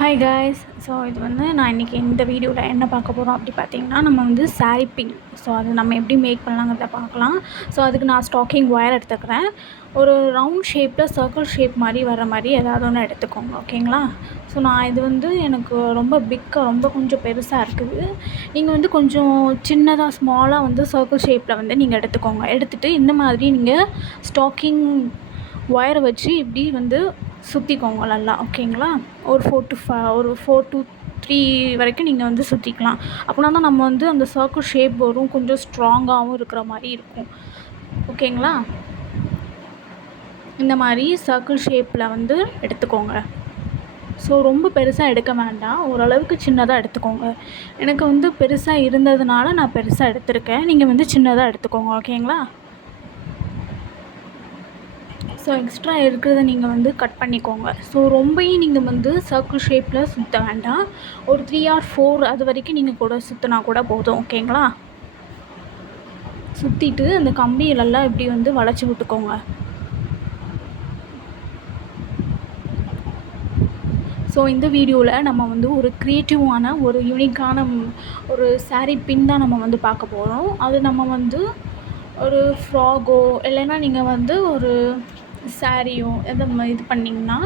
Hi guys. So இது வந்து நான் இன்றைக்கி இந்த வீடியோவில் என்ன பார்க்க போகிறோம் அப்படி பார்த்தீங்கன்னா, நம்ம வந்து சாரீ பின். ஸோ அது நம்ம எப்படி மேக் பண்ணலாங்கிறத பார்க்கலாம். ஸோ அதுக்கு நான் ஸ்டாக்கிங் ஒயர் எடுத்துக்கிறேன். ஒரு ரவுண்ட் ஷேப்பில் சர்க்கிள் ஷேப் மாதிரி வர மாதிரி ஏதாவது ஒன்று எடுத்துக்கோங்க, ஓகேங்களா? ஸோ நான் இது வந்து எனக்கு ரொம்ப கொஞ்சம் பெருசாக இருக்குது. நீங்கள் வந்து கொஞ்சம் சின்னதாக ஸ்மாலாக வந்து சர்க்கிள் ஷேப்பில் வந்து நீங்கள் எடுத்துக்கோங்க. எடுத்துகிட்டு இந்த மாதிரி நீங்கள் ஸ்டாக்கிங் ஒயரை வச்சு இப்படி வந்து சுற்றிக்கோங்க நல்லா, ஓகேங்களா? ஒரு 4 to 3 வரைக்கும் நீங்கள் வந்து சுற்றிக்கலாம். அப்படின்னா தான் நம்ம வந்து அந்த சர்க்கிள் ஷேப் வரும், கொஞ்சம் ஸ்ட்ராங்காகவும் இருக்கிற மாதிரி இருக்கும், ஓகேங்களா? இந்த மாதிரி சர்க்கிள் ஷேப்பில் வந்து எடுத்துக்கோங்க. ஸோ ரொம்ப பெருசாக எடுக்க வேண்டாம், ஓரளவுக்கு சின்னதாக எடுத்துக்கோங்க. எனக்கு வந்து பெருசாக இருந்ததுனால நான் பெருசாக எடுத்திருக்கேன். நீங்கள் வந்து சின்னதாக எடுத்துக்கோங்க, ஓகேங்களா? ஸோ எக்ஸ்ட்ரா இருக்கிறத நீங்கள் வந்து கட் பண்ணிக்கோங்க. ஸோ ரொம்பவும் நீங்கள் வந்து சர்க்கிள் ஷேப்பில் சுற்ற வேண்டாம். ஒரு 3 or 4 அது வரைக்கும் நீங்கள் கூட சுற்றினா கூட போதும், ஓகேங்களா? சுற்றிட்டு அந்த கம்பியிலெல்லாம் இப்படி வந்து வளைச்சி விட்டுக்கோங்க. ஸோ இந்த வீடியோவில் நம்ம வந்து ஒரு க்ரியேட்டிவான ஒரு யூனிக்கான ஒரு சாரீ பின் தான் நம்ம வந்து பார்க்க போகிறோம். அது நம்ம வந்து ஒரு ஃப்ராகோ இல்லைன்னா நீங்கள் வந்து ஒரு சாரியோ எதை இது பண்ணிங்கன்னா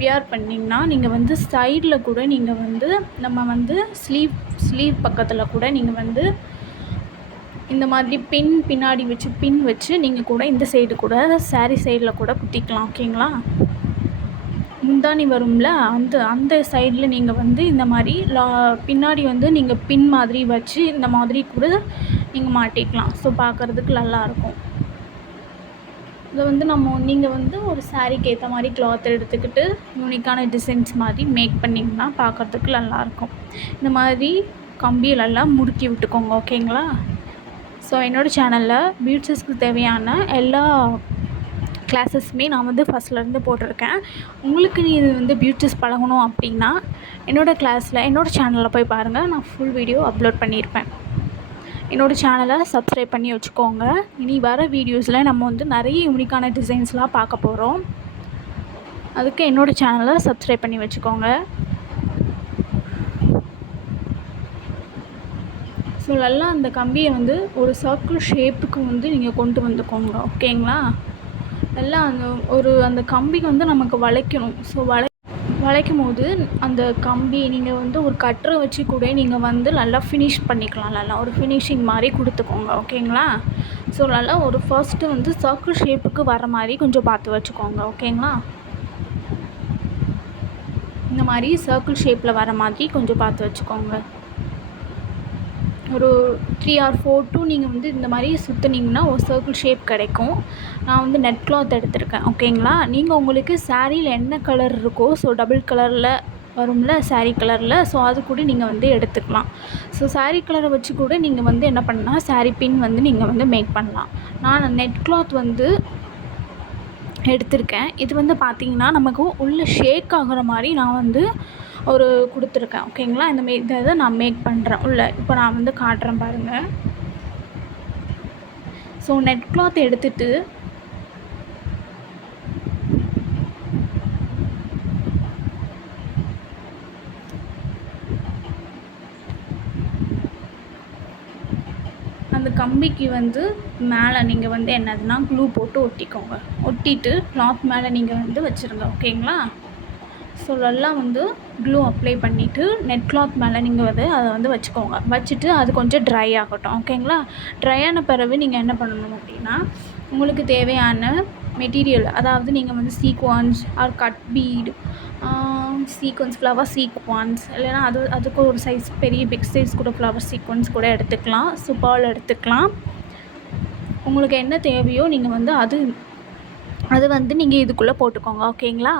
வியர் பண்ணிங்கன்னா நீங்கள் வந்து சைடில் கூட நீங்கள் வந்து நம்ம வந்து ஸ்லீவ் பக்கத்தில் கூட நீங்கள் வந்து இந்த மாதிரி பின்னாடி வச்சு பின் வச்சு நீங்கள் கூட இந்த சைடு கூட சாரீ சைடில் கூட குத்திக்கலாம், ஓகேங்களா? முந்தானி வரும்ல, அந்த சைடில் நீங்கள் வந்து இந்த மாதிரி பின்னாடி வந்து நீங்கள் பின் மாதிரி வச்சு இந்த மாதிரி கூட நீங்கள் மாட்டிக்கலாம். ஸோ பார்க்குறதுக்கு நல்லாயிருக்கும். இதை வந்து நீங்கள் வந்து ஒரு சாரீக்கு ஏற்ற மாதிரி கிளாத் எடுத்துக்கிட்டு யூனிக்கான டிசைன்ஸ் மாதிரி மேக் பண்ணிங்கன்னா பார்க்குறதுக்கு நல்லாயிருக்கும். இந்த மாதிரி கம்பியிலெல்லாம் முறுக்கி விட்டுக்கோங்க, ஓகேங்களா? ஸோ என்னோடய சேனலில் பியூட்டிஸ்க்கு தேவையான எல்லா கிளாஸஸுமே நான் வந்து ஃபஸ்ட்லேருந்து போட்டிருக்கேன். உங்களுக்கு இது வந்து பியூட்டிஸ் பழகணும் அப்படின்னா என்னோடய சேனலில் போய் பாருங்கள். நான் ஃபுல் வீடியோ அப்லோட் பண்ணியிருப்பேன். என்னோடய சேனலை சப்ஸ்கிரைப் பண்ணி வச்சுக்கோங்க. இனி வர வீடியோஸில் நம்ம வந்து நிறைய யூனிக்கான டிசைன்ஸ்லாம் பார்க்க போகிறோம். அதுக்கு என்னோடய சேனலை சப்ஸ்கிரைப் பண்ணி வச்சுக்கோங்க. ஸோ நல்லா அந்த கம்பியை வந்து ஒரு சர்க்கிள் ஷேப்புக்கு வந்து நீங்கள் கொண்டு வந்துக்கோங்க, ஓகேங்களா? நல்லா அந்த கம்பிக்கு வந்து நமக்கு வளைக்கணும். ஸோ வளைக்கும் போது அந்த கம்பி நீங்கள் வந்து ஒரு கட்டரை வச்சு கூட நீங்கள் வந்து நல்லா ஃபினிஷ் பண்ணிக்கலாம். நல்லா ஒரு ஃபினிஷிங் மாதிரி கொடுத்துக்கோங்க, ஓகேங்களா? ஸோ நல்லா ஒரு ஃபர்ஸ்ட்டு வந்து சர்க்கிள் ஷேப்புக்கு வர மாதிரி கொஞ்சம் பார்த்து வச்சுக்கோங்க, ஓகேங்களா? இந்த மாதிரி சர்க்கிள் ஷேப்பில் வர மாதிரி கொஞ்சம் பார்த்து வச்சுக்கோங்க. ஒரு 3 or 4 நீங்கள் வந்து இந்த மாதிரி சுற்றுனீங்கன்னா ஒரு சர்க்கிள் ஷேப் கிடைக்கும். நான் வந்து நெட் கிளாத் எடுத்திருக்கேன், ஓகேங்களா? நீங்கள் உங்களுக்கு சாரியில் என்ன கலர் இருக்கோ, ஸோ டபுள் கலரில் வரும்ல சாரீ கலரில், ஸோ அது கூட நீங்கள் வந்து எடுத்துக்கலாம். ஸோ சாரீ கலரை வச்சு கூட நீங்கள் வந்து என்ன பண்ணலாம், சாரீ பின் வந்து நீங்கள் வந்து மேக் பண்ணலாம். நான் நெட் கிளாத் வந்து எடுத்திருக்கேன். இது வந்து பார்த்திங்கன்னா நமக்கு உள்ளே ஷேக் ஆகிற மாதிரி நான் வந்து ஒரு கொடுத்துருக்கேன், ஓகேங்களா? இதை நான் மேக் பண்ணுறேன் உள்ளே. இப்போ நான் வந்து காட்டுறேன் பாருங்கள். ஸோ நெட் கிளாத் எடுத்துகிட்டு அந்த கம்பிக்கு வந்து மேலே நீங்கள் வந்து என்னதுன்னா க்ளூ போட்டு ஒட்டிக்கோங்க. ஒட்டிட்டு கிளாத் மேலே நீங்கள் வந்து வச்சுருங்க, ஓகேங்களா? ஸோ நல்லா வந்து க்ளூ அப்ளை பண்ணிவிட்டு நெட் கிளாத் மேலே நீங்கள் வந்து அதை வந்து வச்சுக்கோங்க. வச்சுட்டு அது கொஞ்சம் ட்ரை ஆகட்டும், ஓகேங்களா? ட்ரை ஆன பிறகு நீங்கள் என்ன பண்ணணும் அப்படின்னா, உங்களுக்கு தேவையான மெட்டீரியல், அதாவது நீங்கள் வந்து sequence or cut bead, flower sequence, இல்லைன்னா அதுக்கு ஒரு சைஸ் பிக் சைஸ் கூட ஃப்ளவர் சீக்வன்ஸ் கூட எடுத்துக்கலாம். பேர்ல் எடுத்துக்கலாம். உங்களுக்கு என்ன தேவையோ நீங்கள் வந்து அது வந்து நீங்கள் இதுக்குள்ளே போட்டுக்கோங்க, ஓகேங்களா?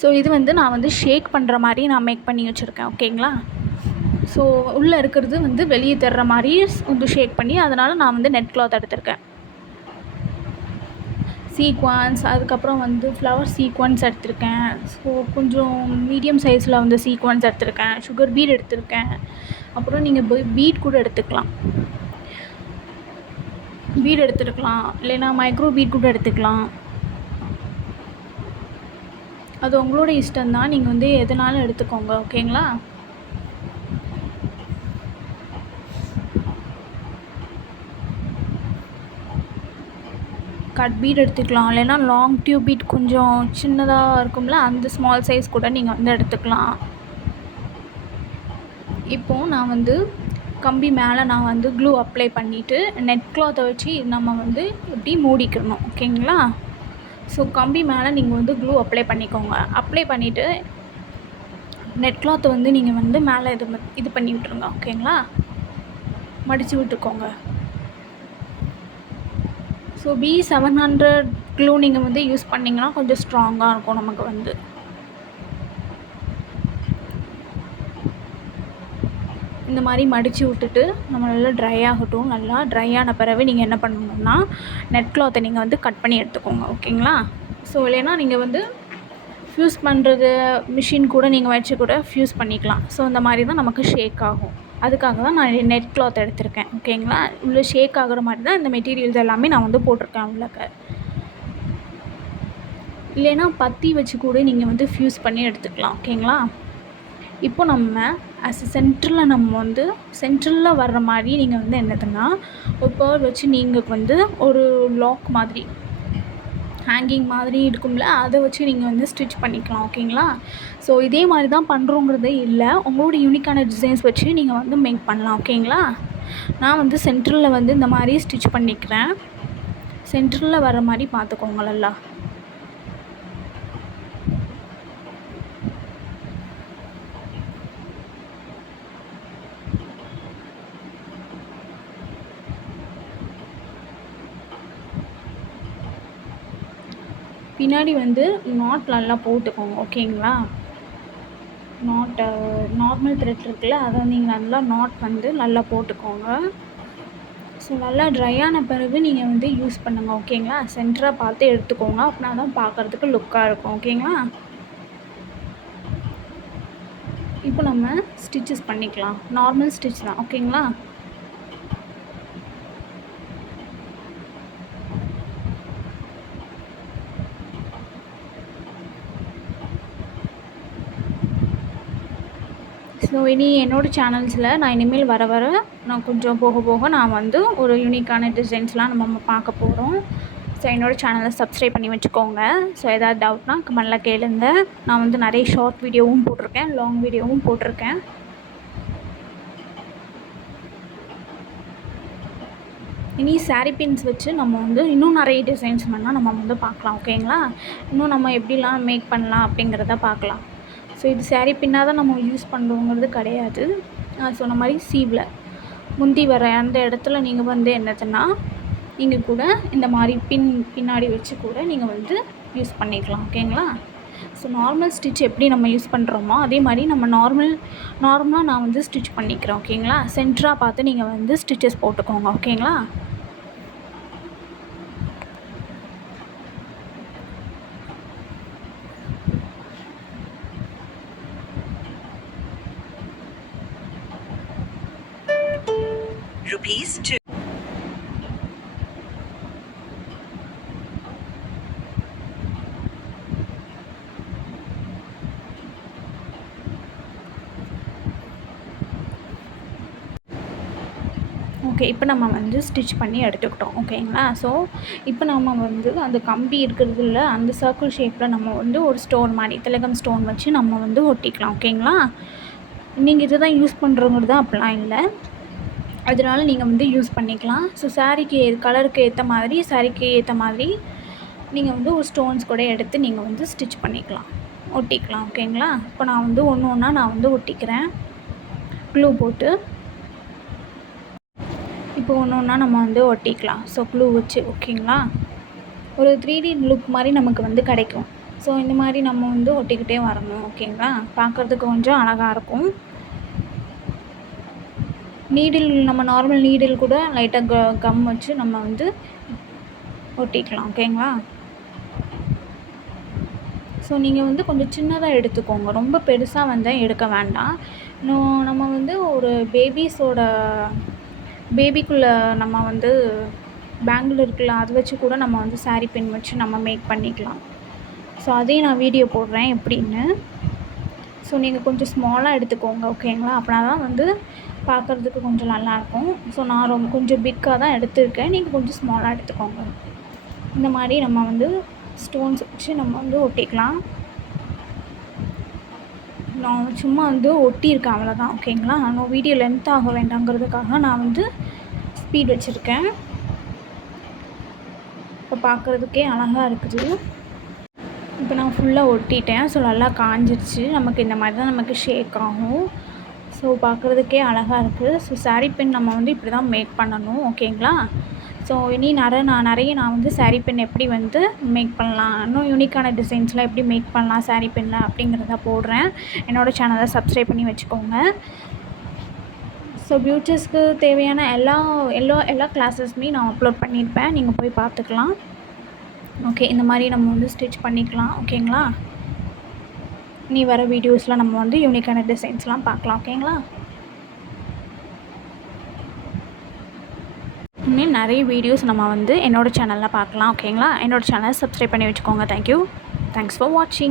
ஸோ இது வந்து நான் வந்து ஷேக் பண்ணுற மாதிரி நான் மேக் பண்ணி வச்சுருக்கேன், ஓகேங்களா? ஸோ உள்ளே இருக்கிறது வந்து வெளியே தர்ற மாதிரி கொஞ்சம் ஷேக் பண்ணி, அதனால் நான் வந்து நெட் கிளாத் எடுத்திருக்கேன். சீக்வன்ஸ், அதுக்கப்புறம் வந்து ஃப்ளவர் சீக்வன்ஸ் எடுத்திருக்கேன். ஸோ கொஞ்சம் மீடியம் சைஸில் வந்து சீக்வன்ஸ் எடுத்திருக்கேன். சுகர் பீட் எடுத்திருக்கேன். அப்புறம் நீங்கள் பீட் கூட எடுத்துக்கலாம். பீட் எடுத்துக்கலாம், இல்லைன்னா மைக்ரோ பீட் கூட எடுத்துக்கலாம். அது உங்களோட இஷ்டம்தான், நீங்கள் வந்து எதுனாலும் எடுத்துக்கோங்க. ஓகேங்களா? கட் பீட் எடுத்துக்கலாம், இல்லைன்னா லாங் டியூப் பீட் கொஞ்சம் சின்னதாக இருக்கும்ல, அந்த ஸ்மால் சைஸ் கூட நீங்கள் வந்து எடுத்துக்கலாம். இப்போது நான் வந்து கம்பி மேலே நான் வந்து க்ளூ அப்ளை பண்ணிவிட்டு நெட் கிளாத்தை வச்சு நம்ம வந்து இப்படி மூடிக்கணும். ஓகேங்களா? ஸோ கம்பி மேலே நீங்கள் வந்து க்ளூ அப்ளை பண்ணிக்கோங்க. அப்ளை பண்ணிவிட்டு நெட் கிளாத்தை வந்து நீங்கள் வந்து மேலே இது பண்ணி விட்டுருங்க. ஓகேங்களா? மடித்து விட்டுக்கோங்க. ஸோ B700 க்ளூ நீங்கள் வந்து யூஸ் பண்ணிங்கன்னா கொஞ்சம் ஸ்ட்ராங்காக இருக்கும் நமக்கு வந்து. இந்த மாதிரி மடித்து விட்டுட்டு நம்ம நல்லா ட்ரை ஆகட்டும். நல்லா ட்ரை ஆன பிறகு நீங்கள் என்ன பண்ணணும்னா நெட் கிளாத்தை நீங்கள் வந்து கட் பண்ணி எடுத்துக்கோங்க. ஓகேங்களா? ஸோ இல்லைன்னா நீங்கள் வந்து ஃப்யூஸ் பண்ணுறது மிஷின் கூட நீங்கள் வச்சு கூட ஃப்யூஸ் பண்ணிக்கலாம். ஸோ இந்த மாதிரி தான் நமக்கு ஷேக் ஆகும். அதுக்காக தான் நான் நெட் கிளாத் எடுத்திருக்கேன். ஓகேங்களா? உள்ள ஷேக் ஆகிற மாதிரி தான் இந்த மெட்டீரியல்ஸ் எல்லாமே நான் வந்து போட்டிருக்கேன் உள்ளக்க. இல்லைன்னா பத்தி வச்சு கூட நீங்கள் வந்து ஃப்யூஸ் பண்ணி எடுத்துக்கலாம். ஓகேங்களா? இப்போ நம்ம சென்டரில் நம்ம வந்து சென்டரில் வர்ற மாதிரி நீங்கள் வந்து என்னதுன்னா ஒரு பேர்ட் வச்சு நீங்கள் வந்து ஒரு லாக் மாதிரி ஹேங்கிங் மாதிரி இருக்கும்ல, அதை வச்சு நீங்கள் வந்து ஸ்டிச் பண்ணிக்கலாம். ஓகேங்களா? ஸோ இதே மாதிரி தான் பண்ணுறோங்கிறதே இல்லை, உங்களோட யூனிக்கான டிசைன்ஸ் வச்சு நீங்கள் வந்து மேக் பண்ணலாம். ஓகேங்களா? நான் வந்து சென்டரில் வந்து இந்த மாதிரி ஸ்டிச் பண்ணிக்கிறேன். சென்டரில் வர மாதிரி பார்த்துக்கோங்க நல்லா. பின்னாடி வந்து நாட் நல்லா போட்டுக்கோங்க. ஓகேங்களா? நார்மல் த்ரெட் இருக்குல்ல, அதை நீங்கள் நல்லா நாட் வந்து நல்லா போட்டுக்கோங்க. ஸோ நல்லா ட்ரை ஆன பிறகு நீங்கள் வந்து யூஸ் பண்ணுங்கள். ஓகேங்களா? சென்டராக பார்த்து எடுத்துக்கோங்க, அப்படின்னா தான் பார்க்குறதுக்கு லுக்காக இருக்கும். ஓகேங்களா? இப்போ நம்ம ஸ்டிச்சஸ் பண்ணிக்கலாம். நார்மல் ஸ்டிச் தான். ஓகேங்களா? ஸோ இனி என்னோடய சேனல்ஸில் நான் இனிமேல் வர நான் கொஞ்சம் போக போக நான் வந்து ஒரு யூனிக்கான டிசைன்ஸ்லாம் நம்ம பார்க்க போகிறோம். ஸோ என்னோடய சேனலை சப்ஸ்கிரைப் பண்ணி வச்சுக்கோங்க. ஸோ எதாவது டவுட்னா கமெண்டில் கேளுங்க. நான் வந்து நிறைய ஷார்ட் வீடியோவும் போட்டிருக்கேன், லாங் வீடியோவும் போட்டிருக்கேன். இனி சாரீ பின்ஸ் வச்சு நம்ம வந்து இன்னும் நிறைய டிசைன்ஸ் வேணால் நம்ம வந்து பார்க்கலாம். ஓகேங்களா? இன்னும் நம்ம எப்படிலாம் மேக் பண்ணலாம் அப்படிங்கிறத பார்க்கலாம். ஸோ இது சாரீ பின்னாக தான் நம்ம யூஸ் பண்ணுறோங்கிறது கிடையாது. நான் சொன்ன மாதிரி சீவில் முந்தி வர அந்த இடத்துல நீங்கள் வந்து என்னதுன்னா நீங்கள் கூட இந்த மாதிரி பின்னாடி வச்சு கூட நீங்கள் வந்து யூஸ் பண்ணிக்கலாம். ஓகேங்களா? ஸோ நார்மல் ஸ்டிச் எப்படி நம்ம யூஸ் பண்ணுறோமோ அதே மாதிரி நம்ம நார்மலாக நான் வந்து ஸ்டிச் பண்ணிக்கிறேன். ஓகேங்களா? சென்டராக பார்த்து நீங்கள் வந்து ஸ்டிச்சஸ் போட்டுக்கோங்க. ஓகேங்களா? ₹2. ஓகே, இப்போ நம்ம வந்து ஸ்டிச் பண்ணி எடுத்துக்கிட்டோம். ஓகேங்களா? ஸோ இப்போ நம்ம வந்து அந்த கம்பி இருக்கிறதுல அந்த சர்க்கிள் ஷேப்பில் நம்ம வந்து ஒரு ஸ்டோன் மாதிரி திலகம் ஸ்டோன் வச்சு நம்ம வந்து ஒட்டிக்கலாம். ஓகேங்களா? நீங்கள் இதை தான் யூஸ் பண்ணுறவங்கிறது அப்படிலாம் இல்லை, அதனால நீங்கள் வந்து யூஸ் பண்ணிக்கலாம். ஸோ சாரீக்கு கலருக்கு ஏற்ற மாதிரி சாரீக்கு ஏற்ற மாதிரி நீங்கள் வந்து ஒரு ஸ்டோன்ஸ் கூட எடுத்து நீங்கள் வந்து ஸ்டிச் பண்ணிக்கலாம், ஒட்டிக்கலாம். ஓகேங்களா? இப்போ நான் வந்து ஒன்று ஒன்றா நான் வந்து ஒட்டிக்கிறேன் க்ளூ போட்டு. இப்போ ஒன்று ஒன்றா நம்ம வந்து ஒட்டிக்கலாம். ஸோ க்ளூ வச்சு. ஓகேங்களா? ஒரு 3D லுக் மாதிரி நமக்கு வந்து கிடைக்கும். ஸோ இந்த மாதிரி நம்ம வந்து ஒட்டிக்கிட்டே வரணும். ஓகேங்களா? பார்க்குறதுக்கு கொஞ்சம் அழகாக இருக்கும். நீடில் நம்ம நார்மல் நீடில் கூட லைட்டாக கம் வச்சு நம்ம வந்து ஒட்டிக்கலாம். ஓகேங்களா? ஸோ நீங்கள் வந்து கொஞ்சம் சின்னதாக எடுத்துக்கோங்க, ரொம்ப பெருசாக வந்து எடுக்க வேண்டாம். இன்னும் நம்ம வந்து ஒரு பேபிக்குள்ளே நம்ம வந்து பேங்கிள் இருக்குல்ல, அது வச்சு கூட நம்ம வந்து சாரீ பின் வச்சு நம்ம மேக் பண்ணிக்கலாம். ஸோ அதையும் நான் வீடியோ போடுறேன் எப்படின்னு. ஸோ நீங்கள் கொஞ்சம் ஸ்மாலாக எடுத்துக்கோங்க, ஓகேங்களா? அப்படின்னா தான் வந்து பார்க்குறதுக்கு கொஞ்சம் நல்லாயிருக்கும். ஸோ நான் கொஞ்சம் பிக்காக தான் எடுத்திருக்கேன், நீங்கள் கொஞ்சம் ஸ்மாலாக எடுத்துக்கோங்க. இந்த மாதிரி நம்ம வந்து ஸ்டோன்ஸ் வச்சு நம்ம வந்து ஒட்டிக்கலாம். நான் சும்மா வந்து ஒட்டியிருக்கேன், அவ்வளோதான், ஓகேங்களா? நான் வீடியோ லென்த் ஆக வேண்டாங்கிறதுக்காக நான் வந்து ஸ்பீட் வச்சுருக்கேன். இப்போ பார்க்குறதுக்கே அழகாக இருக்குது. இப்போ நான் ஃபுல்லாக ஒட்டிட்டேன். ஸோ நல்லா காஞ்சிருச்சு. நமக்கு இந்த மாதிரி தான் நமக்கு ஷேக் ஆகும். ஸோ பார்க்குறதுக்கே அழகாக இருக்குது. ஸோ சாரீ பின் நம்ம வந்து இப்படி தான் மேக் பண்ணணும், ஓகேங்களா? ஸோ இனி நிறைய நான் வந்து சாரீ பின் எப்படி வந்து மேக் பண்ணலாம், இன்னும் யூனிக்கான டிசைன்ஸ்லாம் எப்படி மேக் பண்ணலாம் சாரீ பின்னில் அப்படிங்கிறத போடுறேன். என்னோடய சேனலை சப்ஸ்கிரைப் பண்ணி வச்சுக்கோங்க. ஸோ பியூட்டிஸ்க்கு தேவையான எல்லா கிளாஸஸுமே நான் அப்லோட் பண்ணியிருப்பேன், நீங்கள் போய் பார்த்துக்கலாம். ஓகே, இந்த மாதிரி நம்ம வந்து ஸ்டிச் பண்ணிக்கலாம், ஓகேங்களா? நீ வர வீடியோஸில் நம்ம வந்து யூனிக்கான டிசைன்ஸ்லாம் பார்க்கலாம், ஓகேங்களா? இன்னும் நிறைய வீடியோஸ் நம்ம வந்து என்னோடய சேனலில் பார்க்கலாம், ஓகேங்களா? என்னோடய சேனலை சப்ஸ்கிரைப் பண்ணி வச்சுக்கோங்க. தேங்க்யூ. தேங்க்ஸ் ஃபார் வாட்சிங்.